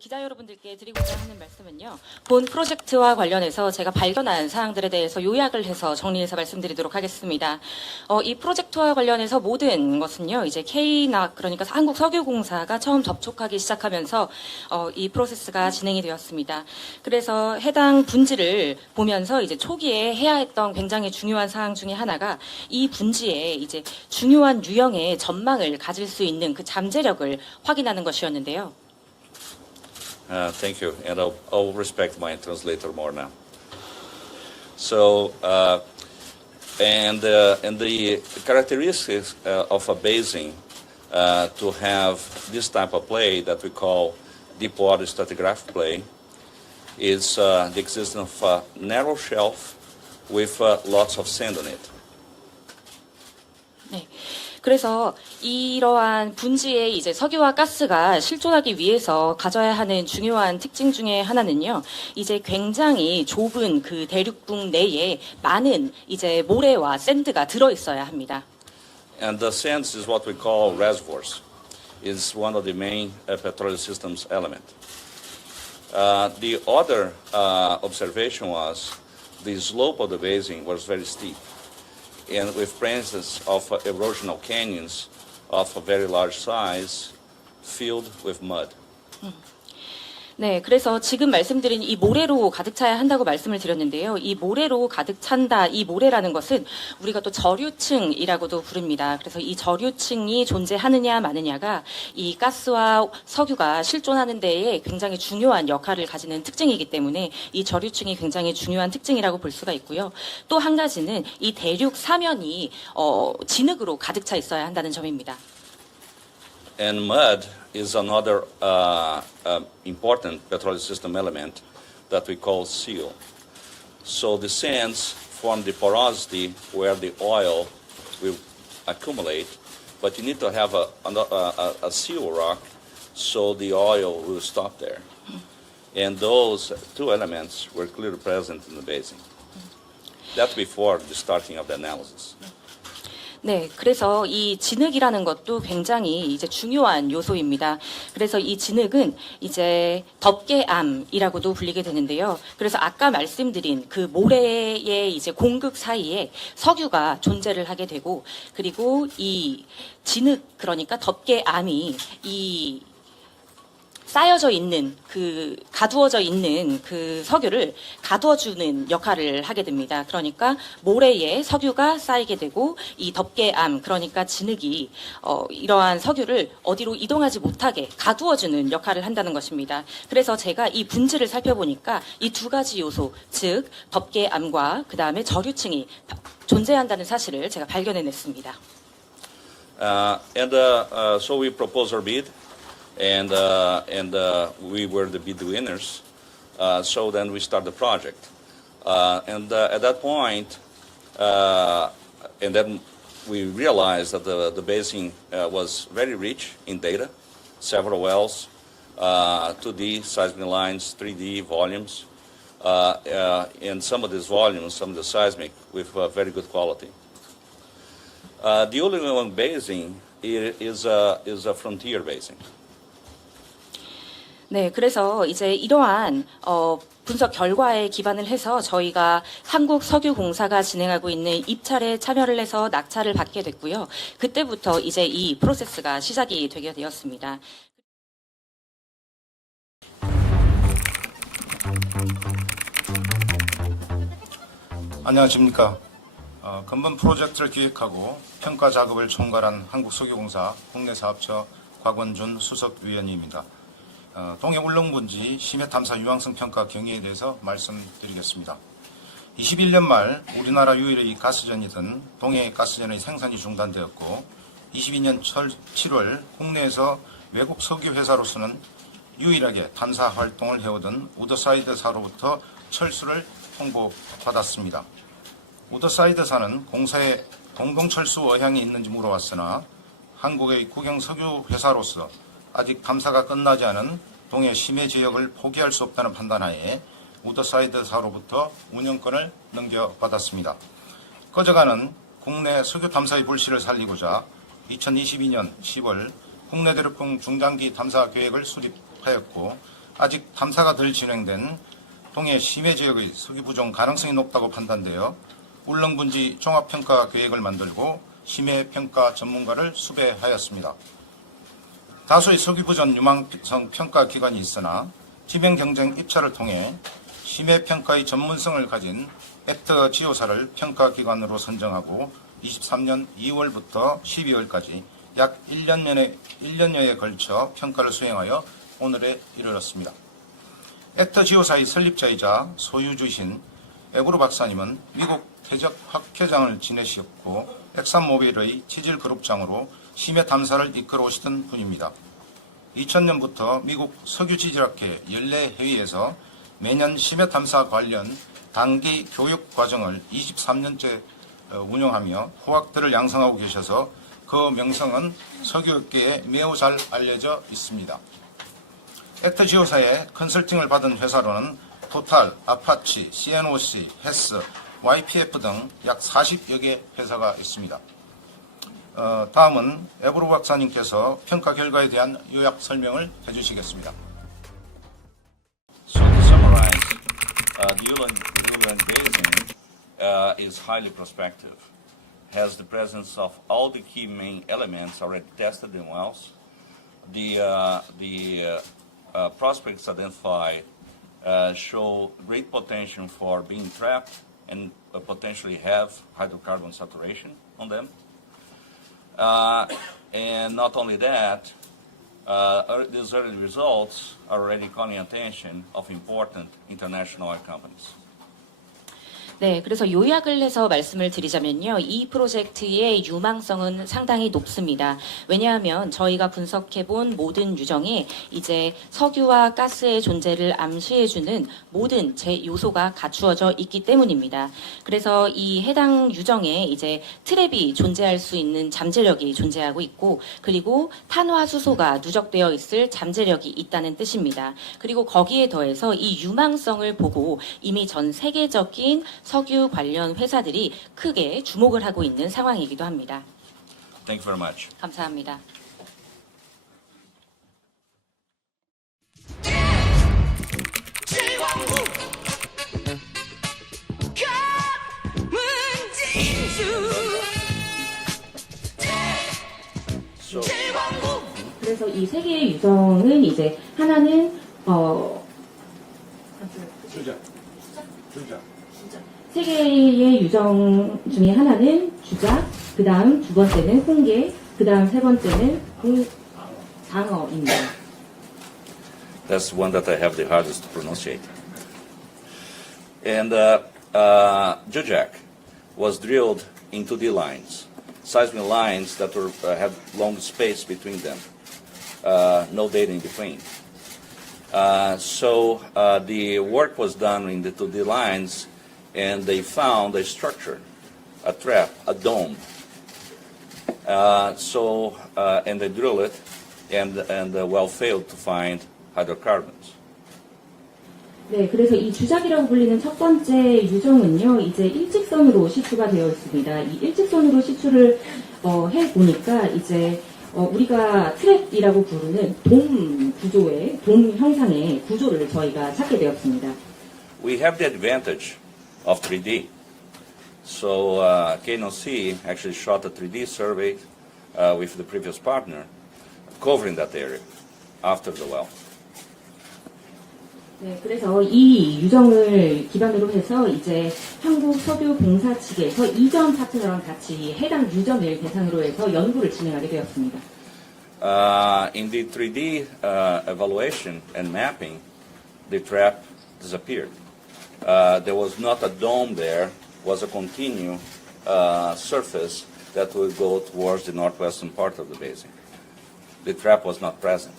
기자 여러분들께 드리고자 하는 말씀은요. 본 프로젝트와 관련해서 제가 발견한 사항들에 대해서 요약을 해서 정리해서 말씀드리도록 하겠습니다. 이 프로젝트와 관련해서 모든 것은요. 이제 K나 그러니까 한국석유공사가 처음 접촉하기 시작하면서 이 프로세스가 진행이 되었습니다. 그래서 해당 분지를 보면서 이제 초기에 해야 했던 굉장히 중요한 사항 중에 하나가 이 분지에 이제 중요한 유형의 전망을 가질 수 있는 그 잠재력을 확인하는 것이었는데요. Thank you, and I'll respect my translator more now. So, and the characteristics of a basin to have this type of play that we call deep water stratigraphic play is the existence of a narrow shelf with lots of sand on it. 네. 그래서 이러한 분지에 이제 석유와 가스가 실존하기 위해서 가져야 하는 중요한 특징 중에 하나는요. 이제 굉장히 좁은 그 대륙궁 내에 많은 이제 모래와 샌드가 들어 있어야 합니다. And the sands is what we call reservoirs. It's one of the main petroleum systems element. The other observation was the slope of the basin was very steep. And with presence of erosional canyons of a very large size filled with mud. 네, 그래서 지금 말씀드린 이 모래로 가득 차야 한다고 말씀을 드렸는데요. 이 모래로 가득 찬다, 이 모래라는 것은 우리가 또 저류층이라고도 부릅니다. 그래서 이 저류층이 존재하느냐 마느냐가 이 가스와 석유가 실존하는 데에 굉장히 중요한 역할을 가지는 특징이기 때문에 이 저류층이 굉장히 중요한 특징이라고 볼 수가 있고요. 또 한 가지는 이 대륙 사면이 진흙으로 가득 차 있어야 한다는 점입니다. And mud is another important petroleum system element that we call seal. So the sands form the porosity where the oil will accumulate, but you need to have a seal rock so the oil will stop there. And those two elements were clearly present in the basin. That's before the starting of the analysis. 네, 그래서 이 진흙이라는 것도 굉장히 이제 중요한 요소입니다. 그래서 이 진흙은 이제 덮개암이라고도 불리게 되는데요. 그래서 아까 말씀드린 그 모래의 이제 공극 사이에 석유가 존재를 하게 되고, 그리고 이 진흙, 그러니까 덮개암이 이 쌓여져 있는 가두어져 있는 그 석유를 가두어주는 역할을 하게 됩니다. 그러니까 모래에 석유가 쌓이게 되고 이 덮개암, 그러니까 진흙이 이러한 석유를 어디로 이동하지 못하게 가두어주는 역할을 한다는 것입니다. 그래서 제가 이 분지를 살펴보니까 이 두 가지 요소, 즉 덮개암과 그 다음에 저류층이 존재한다는 사실을 제가 발견해냈습니다. So we proposed our bid. And we were the bid winners. So then we start the project. And at that point, and then we realized that the basin was very rich in data, several wells, 2D seismic lines, 3D volumes, and some of these volumes, some of the seismic with very good quality. The Ulimuang Basin is a frontier basin. 네, 그래서 이제 이러한 분석 결과에 기반을 해서 저희가 한국석유공사가 진행하고 있는 입찰에 참여를 해서 낙찰을 받게 됐고요. 그때부터 이제 이 프로세스가 시작이 되게 되었습니다. 안녕하십니까. 근본 프로젝트를 기획하고 평가 작업을 총괄한 한국석유공사 국내사업처 곽원준 수석위원입니다. 동해 울릉분지 심해 탐사 유황성 평가 경위에 대해서 말씀드리겠습니다. 21년 말 우리나라 유일의 가스전이던 동해 가스전의 생산이 중단되었고 22년 7월 국내에서 외국 석유회사로서는 유일하게 탐사 활동을 해오던 우더사이드사로부터 철수를 통보받았습니다. 우더사이드사는 공사에 공동철수 의향이 있는지 물어왔으나 한국의 국영석유회사로서 아직 탐사가 끝나지 않은 동해 심해 지역을 포기할 수 없다는 판단하에 우더사이드사로부터 운영권을 넘겨받았습니다. 꺼져가는 국내 석유 탐사의 불씨를 살리고자 2022년 10월 국내 대륙궁 중장기 탐사 계획을 수립하였고 아직 탐사가 덜 진행된 동해 심해 지역의 석유 부족 가능성이 높다고 판단되어 울릉분지 종합평가 계획을 만들고 심해 평가 전문가를 수배하였습니다. 다수의 석유 부족 유망성 평가 기관이 있으나 지명 경쟁 입찰을 통해 심해 평가의 전문성을 가진 애터 지오사를 평가 기관으로 선정하고 23년 2월부터 12월까지 약 1년여에 걸쳐 평가를 수행하여 오늘에 이르렀습니다. 애터 지오사의 설립자이자 소유주이신 에브로 박사님은 미국 퇴적 학회장을 지내셨고 엑산모빌의 지질 그룹장으로 심해 탐사를 이끌어 오시던 분입니다. 2000년부터 미국 석유지질학회 연례 회의에서 매년 심해 탐사 관련 단기 교육 과정을 23년째 운영하며 후학들을 양성하고 계셔서 그 명성은 석유업계에 매우 잘 알려져 있습니다. 애터 지오사의 컨설팅을 받은 회사로는 토탈, 아파치, CNOC, 헤스, YPF 등 약 40여 개 회사가 있습니다. 다음은 에브로 박사님께서 평가 결과에 대한 요약 설명을 해주시겠습니다. So to summarize, the Ulan Basin is highly prospective, has the presence of all the key main elements already tested in wells. The prospects identified show great potential for being trapped and potentially have hydrocarbon saturation on them. And not only that, these early results are already calling attention of important international oil companies. 네, 그래서 요약을 해서 말씀을 드리자면요. 이 프로젝트의 유망성은 상당히 높습니다. 왜냐하면 저희가 분석해본 모든 유정에 이제 석유와 가스의 존재를 암시해주는 모든 제 요소가 갖추어져 있기 때문입니다. 그래서 이 해당 유정에 이제 트랩이 존재할 수 있는 잠재력이 존재하고 있고, 그리고 탄화수소가 누적되어 있을 잠재력이 있다는 뜻입니다. 그리고 거기에 더해서 이 유망성을 보고 이미 전 세계적인 석유 관련 회사들이 크게 주목을 하고 있는 상황이기도 합니다. Thank you very much. 감사합니다. So, 그래서 이 세 개의 유정은 이제 하나는 세 개의 유정 중에 하나는 주작, 그 다음 두 번째는 홍게, 그 다음 세 번째는 장어입니다. that's one that I have the hardest to pronunciate. And Jujak was drilled in 2D lines, seismic lines that had long space between them, no data in between. So the work was done in the 2D lines, and they found a structure, a trap, a dome. And they drilled it, and the well failed to find hydrocarbons. 네, 그래서 이 주작이라고 불리는 첫 번째 유정은요, 이제 일직선으로 시추가 되어 있습니다. 이 일직선으로 시추를 해보니까 이제 우리가 트랩이라고 부르는 돔 구조의, 돔 형상의 구조를 저희가 찾게 되었습니다. We have the advantage of 3D. So KNOC actually shot a 3D survey with the previous partner covering that area after the well. 네, 그래서 이 유정을 기반으로 해서 이제 한국석유공사 측에서 이전 파트너랑 같이 해당 유정을 대상으로 해서 연구를 진행하게 되었습니다. In the 3D evaluation and mapping, the trap disappeared. There was not a dome there, was a continuous surface that would go towards the northwestern part of the basin. The trap was not present.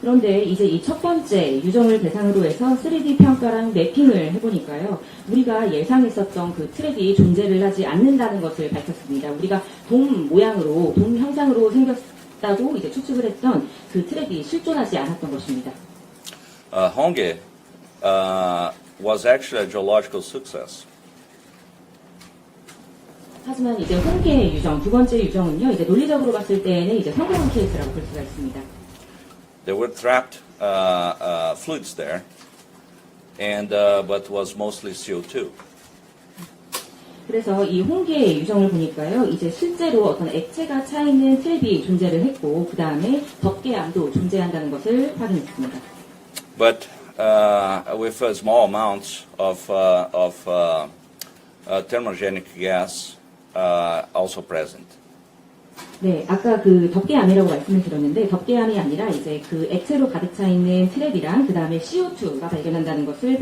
그런데 이제 이 첫 번째 유정을 대상으로 해서 3D 평가랑 매핑을 해보니까요, 우리가 예상했었던 그 트랩이 존재를 하지 않는다는 것을 밝혔습니다. 우리가 돔 모양으로, 돔 형상으로 생겼다고 이제 추측을 했던 그 트랩이 실존하지 않았던 것입니다. Honge was actually a geological success. 하지만 이제 홍게 유정, 두 번째 유정은요, 이제 논리적으로 봤을 때에는 이제 성공한 케이스라고 볼 수가 있습니다. They were trapped fluids there, and but was mostly CO2. 그래서 이 홍계의 유정을 보니까요, 이제 실제로 어떤 액체가 차 있는 트랩이 존재를 했고, 그 다음에 덮개암도 존재한다는 것을 확인했습니다. But with small amounts of thermogenic gas also present. 네, 아까 그 덮개암이라고 말씀을 드렸는데, 덮개암이 아니라 이제 그 액체로 가득 차 있는 트랩이랑 그 다음에 CO2가 발견한다는 것을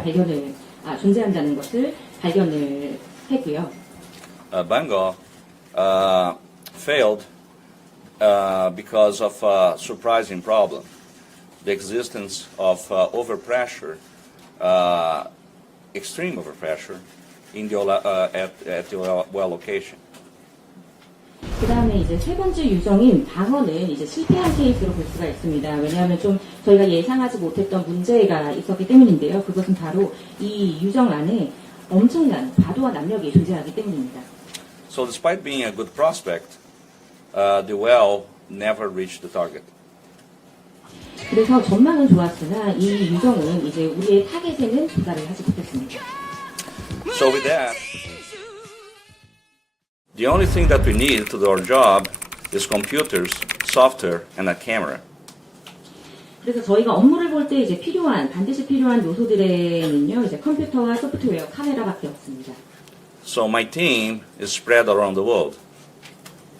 존재한다는 것을 발견을 했고요. Bengal failed because of a surprising problem, the existence of overpressure, extreme overpressure in the at the well location. 그 다음에 이제 세 번째 유정인 방어는 이제 실패한 케이스로 볼 수가 있습니다. 왜냐하면 좀 저희가 예상하지 못했던 문제가 있었기 때문인데요. 그것은 바로 이 유정 안에 엄청난 과도한 압력이 존재하기 때문입니다. So despite being a good prospect, the well never reached the target. 그래서 전망은 좋았으나 이 유정은 이제 우리의 타겟에는 도달을 하지 못했습니다. So with that, the only thing that we need to do our job is computers, software, and a camera. 그래서 저희가 업무를 볼 때 이제 반드시 필요한 요소들에는요, 이제 컴퓨터와 소프트웨어, 카메라밖에 없습니다. So my team is spread around the world.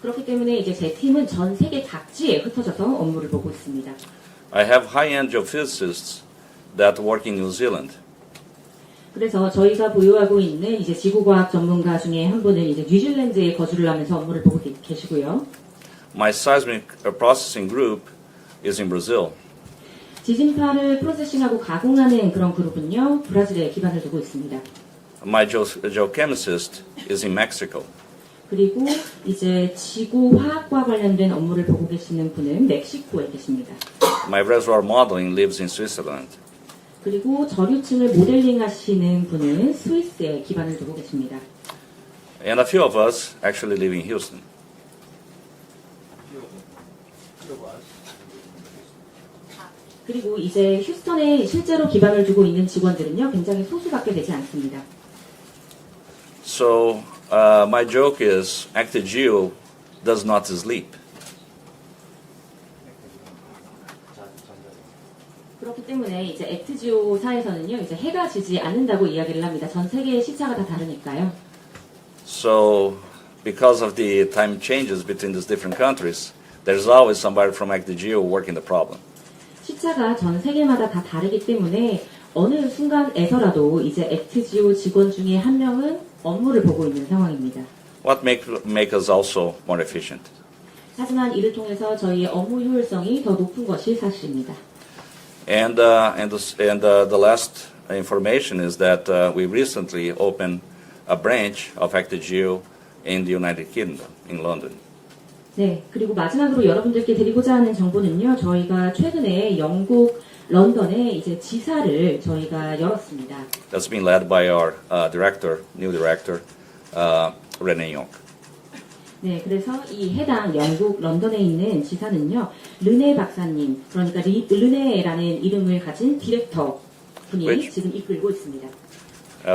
그렇기 때문에 이제 제 팀은 전 세계 각지에 흩어져서 업무를 보고 있습니다. I have high-end geophysicists that work in New Zealand. 그래서 저희가 보유하고 있는 이제 지구과학 전문가 중에 한 분은 이제 뉴질랜드에 거주를 하면서 업무를 보고 계시고요. My seismic processing group is in Brazil. 지진파를 프로세싱하고 가공하는 그런 그룹은요, 브라질에 기반을 두고 있습니다. My geochemist is in Mexico. 그리고 이제 지구화학과 관련된 업무를 보고 계시는 분은 멕시코에 계십니다. My reservoir modeling lives in Switzerland. 그리고 저류층을 모델링 하시는 분은 스위스에 기반을 두고 계십니다. And a few of us actually live in Houston. 그리고 이제 휴스턴에 실제로 기반을 두고 있는 직원들은요, 굉장히 소수밖에 되지 않습니다. So my joke is ActiGeo does not sleep. 그렇기 때문에 이제 액트지오사에서는요, 이제 해가 지지 않는다고 이야기를 합니다. 전 세계의 시차가 다 다르니까요. So because of the time changes between these different countries, there's always somebody from ActiGeo working the problem. 시차가 전 세계마다 다 다르기 때문에 어느 순간에서라도 이제 액트지오 직원 중에 한 명은 업무를 보고 있는 상황입니다. What make us also more efficient. 하지만 이를 통해서 저희의 업무 효율성이 더 높은 것이 사실입니다. And the last information is that we recently opened a branch of ActiGeo in the United Kingdom, in London. 네, 그리고 마지막으로 여러분들께 드리고자 하는 정보는요, 저희가 최근에 영국 런던에 이제 지사를 저희가 열었습니다. That's been led by our new director, René Yonk. 네, 그래서 이 해당 영국 런던에 있는 지사는요, 르네 박사님, 그러니까 르네라는 이름을 가진 디렉터 분이 지금 이끌고 있습니다.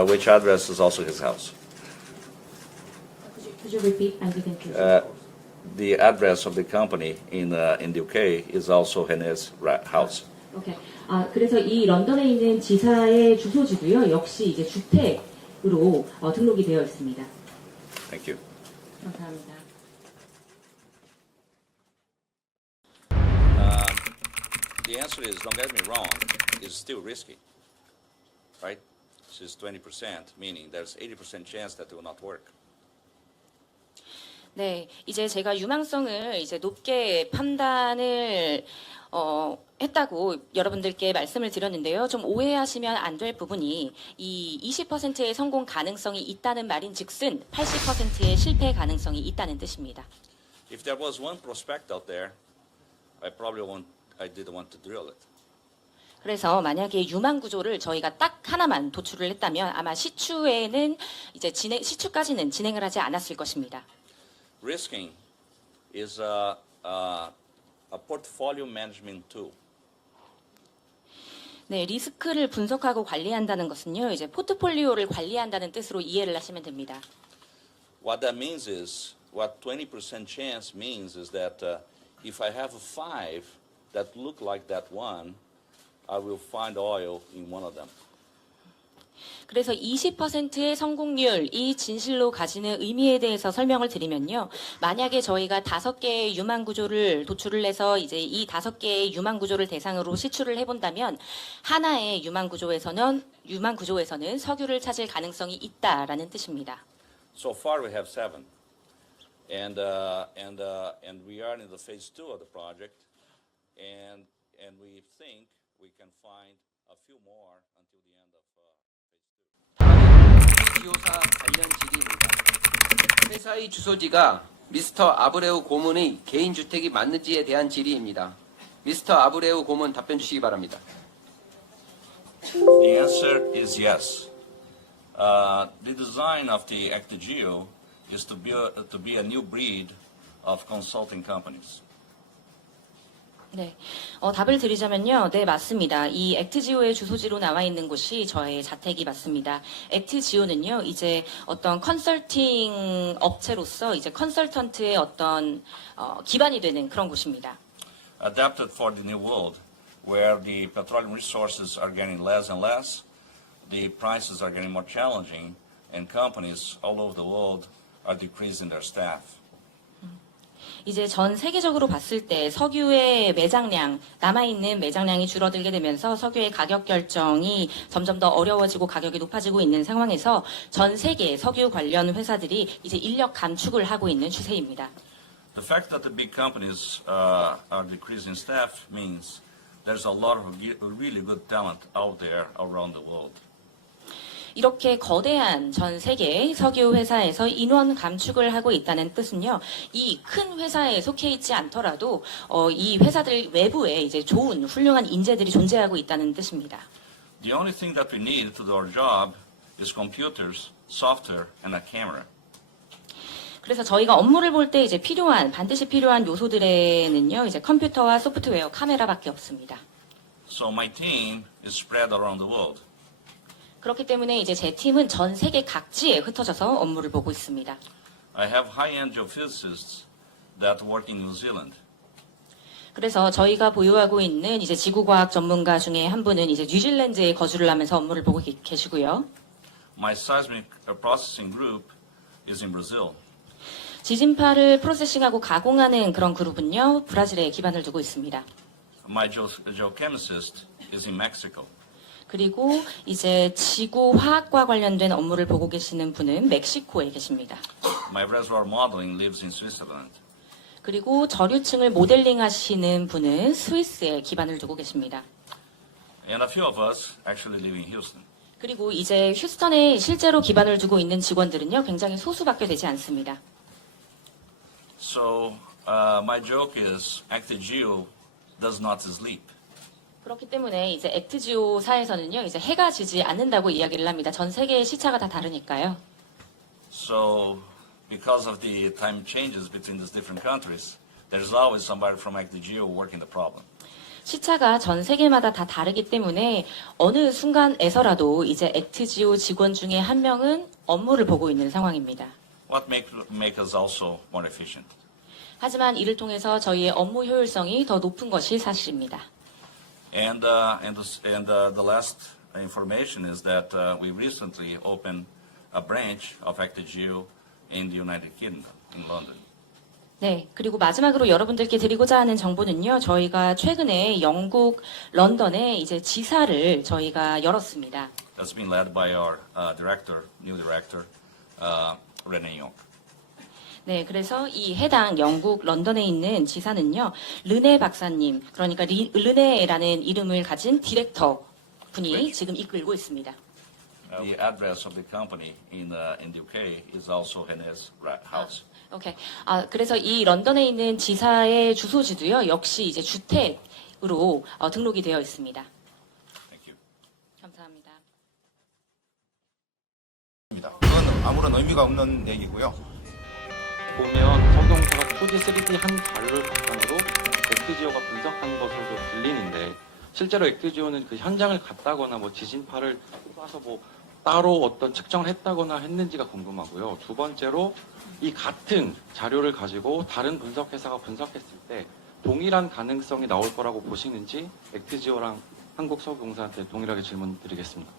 Which address is also his house. Could you repeat? I didn't hear. The address of the company in the UK is also René's house. 오케이. 그래서 이 런던에 있는 지사의 주소지도요, 역시 이제 주택으로 등록이 되어 있습니다. Thank you. 감사합니다. The answer is, don't get me wrong, is still risky, right? This is 20%, meaning there's 80% chance that it will not work. 네, 이제 제가 유망성을 이제 높게 판단을 했다고 여러분들께 말씀을 드렸는데요. 좀 오해하시면 안 될 부분이 이 20%의 성공 가능성이 있다는 말인즉슨 80%의 실패 가능성이 있다는 뜻입니다. If there was one prospect out there, I didn't want to drill it. 그래서 만약에 유망 구조를 저희가 딱 하나만 도출을 했다면 아마 시추에는 이제 시추까지는 진행을 하지 않았을 것입니다. Risking is a portfolio management tool. 네, 리스크를 분석하고 관리한다는 것은요, 이제 포트폴리오를 관리한다는 뜻으로 이해를 하시면 됩니다. What that means is, what 20% chance means is that if I have 5 that look like that one, I will find oil in one of them. 그래서 20%의 성공률이 진실로 가지는 의미에 대해서 설명을 드리면요. 만약에 저희가 5개의 유망 구조를 도출을 해서 이제 이 5개의 유망 구조를 대상으로 시추를 해본다면 하나의 유망 구조에서는 석유를 찾을 가능성이 있다라는 뜻입니다. So far we have 7. And we are in the phase 2 of the project. And we think we can find a few more until the end of 지오사 관련 질의입니다. 회사의 주소지가 미스터 아브레우 고문의 개인 주택이 맞는지에 대한 질의입니다. 미스터 아브레우 고문 답변 주시기 바랍니다. The answer is yes. The design of the ActiGeo is to be a new breed of consulting companies. 네, 답을 드리자면요. 네, 맞습니다. 이 액트지오의 주소지로 나와 있는 곳이 저의 자택이 맞습니다. 액트지오는요, 이제 어떤 컨설팅 업체로서 이제 컨설턴트의 어떤 기반이 되는 그런 곳입니다. Adapted for the new world, where the petroleum resources are getting less and less, the prices are getting more challenging, and companies all over the world are decreasing their staff. 이제 전 세계적으로 봤을 때 석유의 매장량, 남아있는 매장량이 줄어들게 되면서 석유의 가격 결정이 점점 더 어려워지고 가격이 높아지고 있는 상황에서 전 세계 석유 관련 회사들이 이제 인력 감축을 하고 있는 추세입니다. The fact that the big companies are decreasing staff means there's a lot of really good talent out there around the world. 이렇게 거대한 전 세계 석유 회사에서 인원 감축을 하고 있다는 뜻은요, 이 큰 회사에 속해 있지 않더라도 이 회사들 외부에 이제 좋은 훌륭한 인재들이 존재하고 있다는 뜻입니다. The only thing that we need to do our job is computers, software, and a camera. 그래서 저희가 업무를 볼 때 이제 반드시 필요한 요소들에는요, 이제 컴퓨터와 소프트웨어, 카메라밖에 없습니다. So my team is spread around the world. 그렇기 때문에 이제 제 팀은 전 세계 각지에 흩어져서 업무를 보고 있습니다. I have high-end geophysicists that work in New Zealand. 그래서 저희가 보유하고 있는 이제 지구과학 전문가 중에 한 분은 이제 뉴질랜드에 거주를 하면서 업무를 보고 계시고요. My seismic processing group is in Brazil. 지진파를 프로세싱하고 가공하는 그런 그룹은요, 브라질에 기반을 두고 있습니다. My geochemist is in Mexico. 그리고 이제 지구 화학과 관련된 업무를 보고 계시는 분은 멕시코에 계십니다. My reservoir modeling lives in Switzerland. 그리고 저류층을 모델링 하시는 분은 스위스에 기반을 두고 계십니다. And a few of us actually live in Houston. 그리고 이제 휴스턴에 실제로 기반을 두고 있는 직원들은요, 굉장히 소수밖에 되지 않습니다. So my joke is ActiGeo does not sleep. 그렇기 때문에 이제 액트지오사에서는요, 이제 해가 지지 않는다고 이야기를 합니다. 전 세계의 시차가 다 다르니까요. So because of the time changes between these different countries, there's always somebody from ActiGeo working the problem. 시차가 전 세계마다 다 다르기 때문에 어느 순간에서라도 이제 액트지오 직원 중에 한 명은 업무를 보고 있는 상황입니다. What make us also more efficient? 하지만 이를 통해서 저희의 업무 효율성이 더 높은 것이 사실입니다. And the last information is that we recently opened a branch of ActiGeo in the United Kingdom, in London. 네, 그리고 마지막으로 여러분들께 드리고자 하는 정보는요, 저희가 최근에 영국 런던에 이제 지사를 저희가 열었습니다. That's been led by our new director, René Young. 네, 그래서 이 해당 영국 런던에 있는 지사는요, 르네 박사님, 그러니까 르네라는 이름을 가진 디렉터 분이 지금 이끌고 있습니다. The address of the company in the UK is also René's house. 오케이. 그래서 이 런던에 있는 지사의 주소지도요, 역시 이제 주택으로 등록이 되어 있습니다. Thank you. 감사합니다. 그건 아무런 의미가 없는 얘기고요. 보면 성경사가 2D, 3D 한 자료를 바탕으로 액트지오가 분석한 것으로 들리는데 실제로 액트지오는 그 현장을 갔다거나 뭐 지진파를 쏴서 뭐 따로 어떤 측정을 했다거나 했는지가 궁금하고요. 두 번째로 이 같은 자료를 가지고 다른 분석 회사가 분석했을 때 동일한 가능성이 나올 거라고 보시는지 액트지오랑 한국석유공사한테 동일하게 질문 드리겠습니다.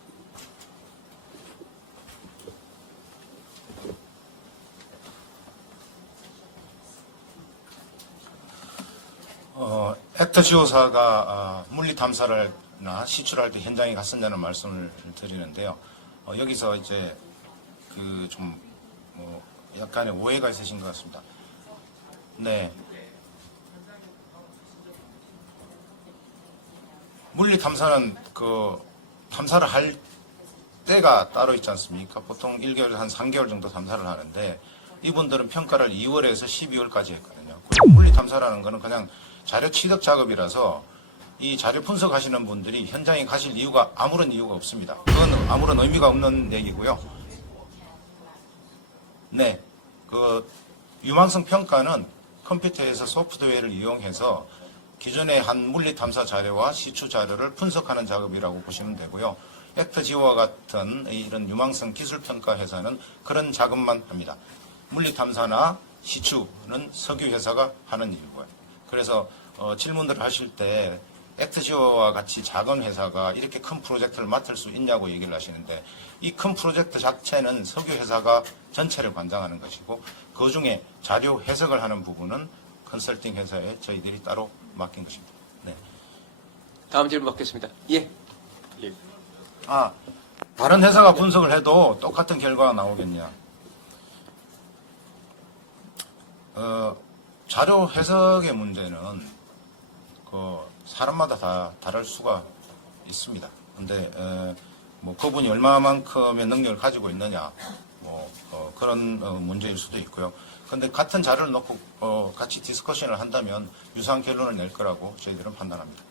액터지오사가 물리 탐사를나 시출할 때 현장에 갔었냐는 말씀을 드리는데요. 여기서 이제 그 좀 약간의 오해가 있으신 것 같습니다. 네. 물리 탐사는 그 탐사를 할 때가 따로 있지 않습니까? 보통 1개월, 한 3개월 정도 탐사를 하는데 이분들은 평가를 2월에서 12월까지 했거든요. 그리고 물리 탐사라는 거는 그냥 자료 취득 작업이라서 이 자료 분석하시는 분들이 현장에 가실 이유가 아무런 이유가 없습니다. 그건 아무런 의미가 없는 얘기고요. 네. 그 유망성 평가는 컴퓨터에서 소프트웨어를 이용해서 기존의 한 물리 탐사 자료와 시추 자료를 분석하는 작업이라고 보시면 되고요. 액터지오와 같은 이런 유망성 기술 평가 회사는 그런 작업만 합니다. 물리 탐사나 시추는 석유 회사가 하는 일이고요. 그래서 질문들을 하실 때 액트지오와 같이 작은 회사가 이렇게 큰 프로젝트를 맡을 수 있냐고 얘기를 하시는데 이 큰 프로젝트 자체는 석유 회사가 전체를 관장하는 것이고 그 중에 자료 해석을 하는 부분은 컨설팅 회사에 저희들이 따로 맡긴 것입니다. 네. 다음 질문 받겠습니다. 예. 다른 회사가 분석을 해도 똑같은 결과가 나오겠냐? 자료 해석의 문제는 사람마다 다 다를 수가 있습니다. 근데 뭐 그분이 얼마만큼의 능력을 가지고 있느냐, 그런 문제일 수도 있고요. 근데 같은 자료를 놓고 같이 디스커션을 한다면 유사한 결론을 낼 거라고 저희들은 판단합니다.